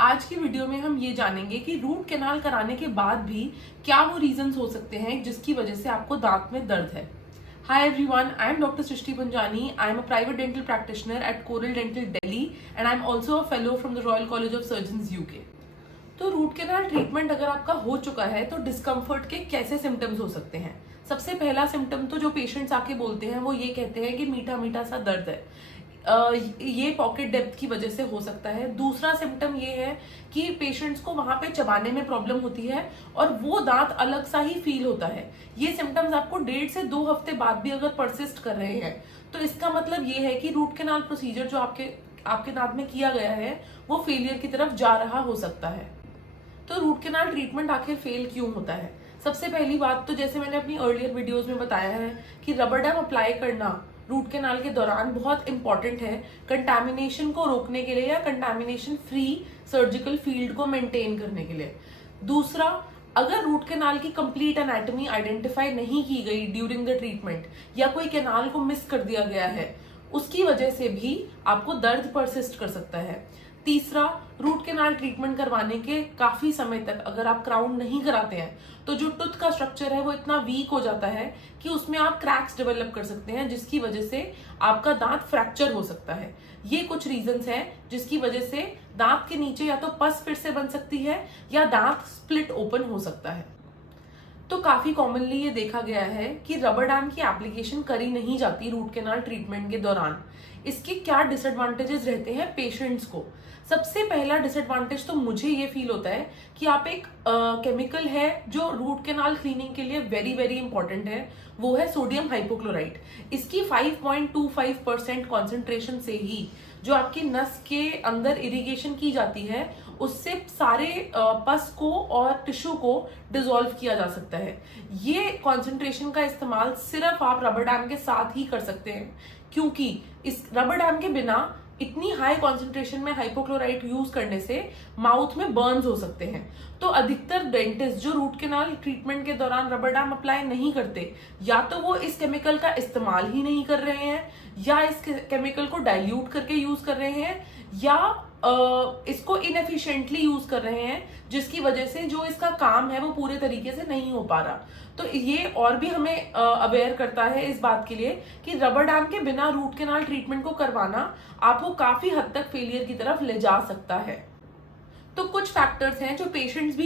आज की वीडियो में हम ये जानेंगे कि रूट कैनाल कराने के बाद भी क्या वो रीजंस हो सकते हैं जिसकी वजह से आपको दांत में दर्द है। Hi everyone, I am doctor Srishti Panjani. I am a private dental practitioner at Coral Dental Delhi and I am also a fellow from the Royal College of Surgeons UK. तो रूट कैनाल ट्रीटमेंट अगर आपका हो चुका है तो डिस्कम्फर्ट के कैसे symptoms हो सकते हैं। सबसे पहला सिम्टम तो जो पेशेंट्स आके बोलते हैं वो ये कहते हैं कि मीठा मीठा सा दर्द है। ये पॉकेट डेप्थ की वजह से हो सकता है। दूसरा सिम्टम ये है कि पेशेंट्स को वहां पे चबाने में प्रॉब्लम होती है और वो दांत अलग सा ही फील होता है। ये सिम्टम्स आपको 1.5 से 2 हफ्ते बाद भी अगर परसिस्ट कर रहे हैं तो इसका मतलब ये है कि रूट कैनाल प्रोसीजर जो आपके दांत में किया गया है वो फेलियर की तरफ जा रहा हो सकता है। तो रूट कैनाल ट्रीटमेंट आखिर फेल क्यों होता है? सबसे पहली बात तो जैसे मैंने अपनी अर्लियर वीडियोस में बताया है कि रबर डैम अप्लाई करना रूट कैनाल के दौरान बहुत इंपॉर्टेंट है कंटैमिनेशन को रोकने के लिए या कंटैमिनेशन फ्री सर्जिकल फील्ड को मेंटेन करने के लिए। दूसरा, अगर रूट कैनाल की कंप्लीट एनाटॉमी आइडेंटिफाई नहीं की गई ड्यूरिंग द ट्रीटमेंट या कोई कैनाल को मिस कर दिया गया है उसकी वजह से भी आपको दर्द परसिस्ट कर सकता है। तीसरा, रूट कैनाल ट्रीटमेंट करवाने के काफी समय तक अगर आप क्राउन नहीं कराते हैं तो जो टूथ का स्ट्रक्चर है वो इतना वीक हो जाता है कि उसमें आप क्रैक्स डेवलप कर सकते हैं जिसकी वजह से आपका दांत फ्रैक्चर हो सकता है। ये कुछ रीजंस हैं जिसकी वजह से दांत के नीचे या तो पस फिर से बन सकती है या दांत स्प्लिट ओपन हो सकता है। तो काफी कॉमनली ये देखा गया है कि रबर डैम की एप्लीकेशन करी नहीं जाती रूट कैनाल ट्रीटमेंट के दौरान। इसके क्या डिसएडवांटेजेस रहते हैं पेशेंट्स को? सबसे पहला डिसएडवांटेज तो मुझे ये फील होता है कि आप एक केमिकल है जो रूट कैनाल क्लीनिंग के लिए वेरी वेरी इंपॉर्टेंट है, वो है सोडियम हाइपोक्लोराइट। इसकी 5.25% कॉन्सेंट्रेशन से ही जो आपकी नस के अंदर इरिगेशन की जाती है उससे सारे पस को और टिश्यू को डिसॉल्व किया जा सकता है। ये कॉन्सेंट्रेशन का इस्तेमाल सिर्फ आप रबर डैम के साथ ही कर सकते हैं क्योंकि इस रबर डैम के बिना इतनी हाई कॉन्सेंट्रेशन में हाइपोक्लोराइट यूज करने से माउथ में बर्न्स हो सकते हैं। तो अधिकतर डेंटिस्ट जो रूट कैनाल ट्रीटमेंट के दौरान रबर डैम अप्लाई नहीं करते या तो वो इस केमिकल का इस्तेमाल ही नहीं कर रहे हैं या इस केमिकल को डाइल्यूट करके यूज कर रहे हैं या इसको इनएफिशिएंटली यूज कर रहे हैं जिसकी वजह से जो इसका काम है वो पूरे तरीके से नहीं हो पा रहा। तो ये और भी हमें अवेयर करता है इस बात के लिए कि रबर डैम के बिना रूट कैनाल ट्रीटमेंट को करवाना आपको काफी हद तक फेलियर की तरफ ले जा सकता है। तो कुछ फैक्टर्स हैं जो पेशेंट्स भी